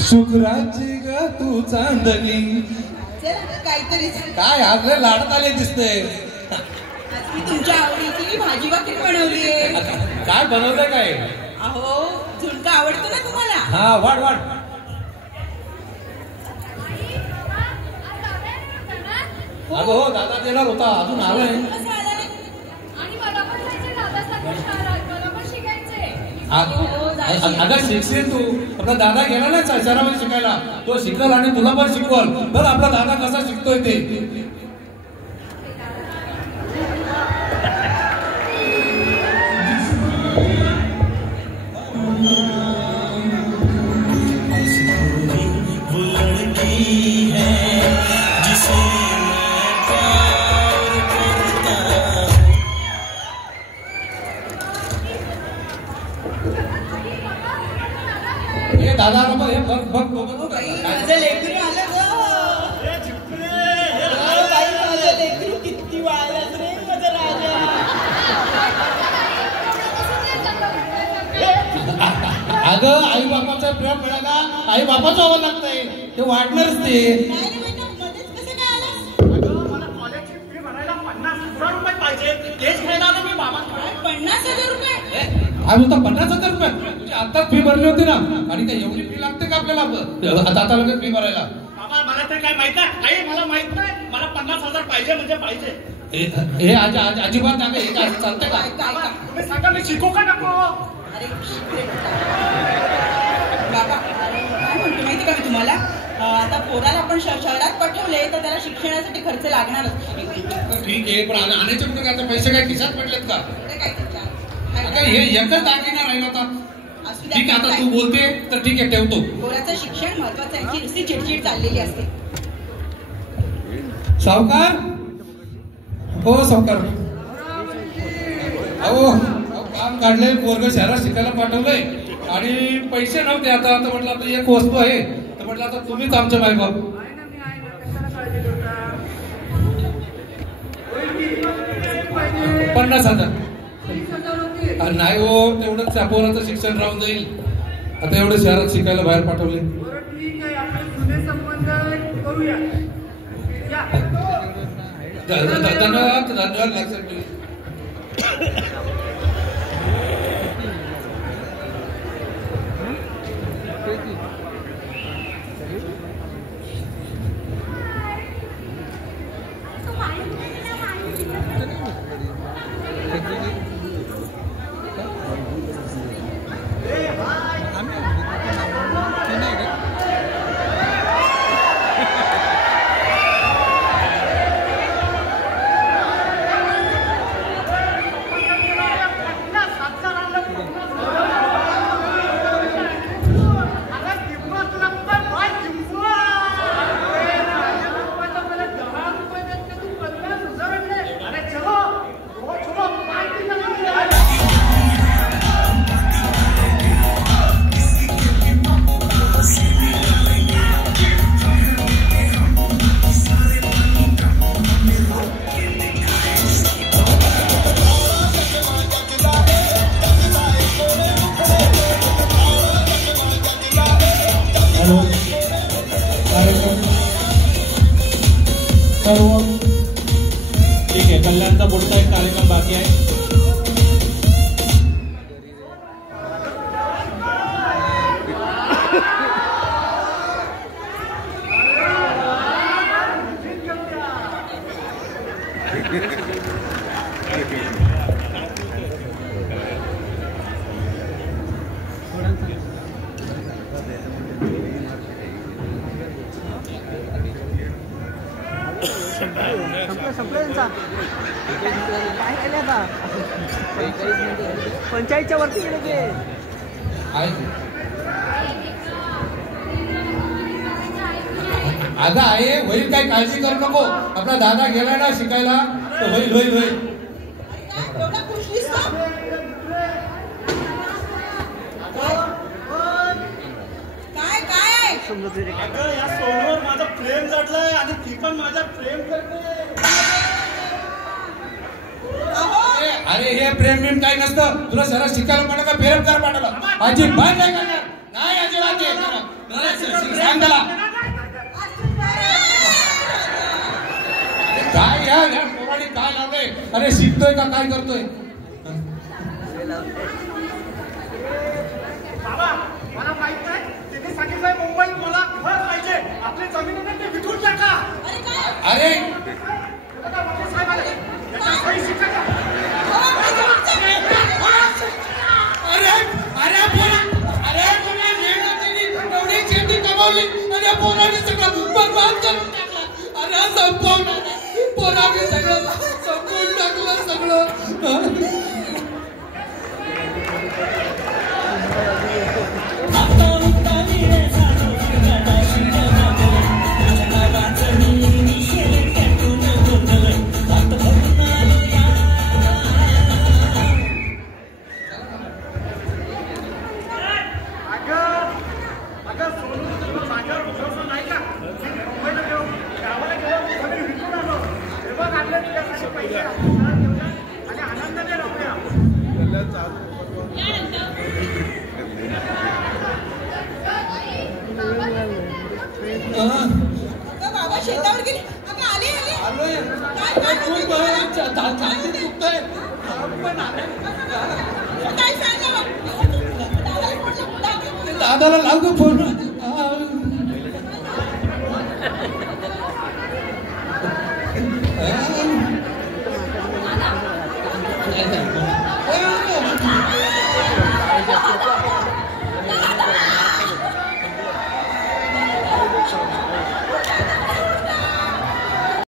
शुक्राची ग तू चांदणी काहीतरी काय आपल्या लाडत आले दिसते. मी तुमच्या आवडीची भाजी भाकरी बनवलीये. काय बनवलंय काय? अहो झुणका आवडतो ना तुम्हाला? हा वाढ वाढ. अगं हो दादा देणार होता अजून आलाय. अगं शिकशील तू. आपला दादा गेला ना शहरामध्ये शिकायला. तो शिकल आणि तुला पण शिकवल. बघ आपला दादा कसा शिकतोय ते. दादा बघ हे बघ बघ बघ माझं लेकरू आलं माझं लेकरू किती वाळलं रे माझं राजा. अगं आई बापाचा प्रेम मिळाला आई बापाचं व्हावं लागतंय ते वाढणारच ते. मला कॉलेजची फी भरायला 50,000 रुपये पाहिजे. तेच घ्यायला आलो मी बाबा. 50,000 रुपये? आज होता 50,000 रुपये. आताच फी भरली होती ना. आणि काय एवढी फी लागते का आपल्याला आता लगेच फी भरायला? बाबा मला तर काय माहित नाही. आई मला माहित नाही. मला 50,000 पाहिजे म्हणजे पाहिजे. हे अजिबात नाही. हे काय चालतंय का? तुम्ही सांगा मी शिकू का नको? अरे बाबा काय म्हणतो माहिती का मी तुम्हाला? आता पोराला आपण शहरात पठवले तर त्याला शिक्षणासाठी खर्च लागणारच. ठीक आहे पण आणायचे कुठे आता पैसे काय खिशात पडलेत का? हे एकच दागिना राहिला होता. ठीक आहे आता तू बोलते तर ठीक आहे ठेवतो. पोराचं शिक्षण महत्वाचं आहे. नुसती चिडचिड चाललेली असते. सावकार हो सावकार. अहो काम काढलंय पोरग शहरात शिकायला पाठवलंय आणि पैसे नव्हते. आता म्हटलं आता एक वस्तू आहे तर म्हटलं आता तुम्हीच आमच्या मायबाप. 50,000 नाही हो तेवढंच पोराचं शिक्षण राहून जाईल. आता एवढं शहरात शिकायला बाहेर पाठवले. धन्यवाद धन्यवाद. लक्षात ठेव. ठीक आहे कल्याणचा पुढचा एक कार्यक्रम बाकी आहे. पंचायतच्या वरती गेले ते. अगं आहे होईल काही काळजी करू नको. आपला दादा गेला ना शिकायला तर होईल होईल होईल. काय काय या सोनूवर माझं प्रेम जडलंय आणि ती पण माझा प्रेम करते. अरे हे प्रेम बिम काही नसतं. तुला जरा शिकायला पाठवलं का प्रेम कर पाठवलं अजिबात नाही करणार. नाही अजिबात सांग त्याला काय या पोराने काय लावलंय. अरे शिकतोय का काय करतोय. बाबा मला माहित नाही त्यांनी सांगितलंय मुंबईत मला घर पाहिजे आपली जमीन आहे ते विकून टाका. अरे साहेब आले अरे एवढी शेती कमावली आणि पोराने सगळं बरबाद करून टाकला. अरे संपवणार पोराने सगळं संपवून टाकलं सगळं. बाबा शेतावर गेले आलोय दादाला लावतो फोन.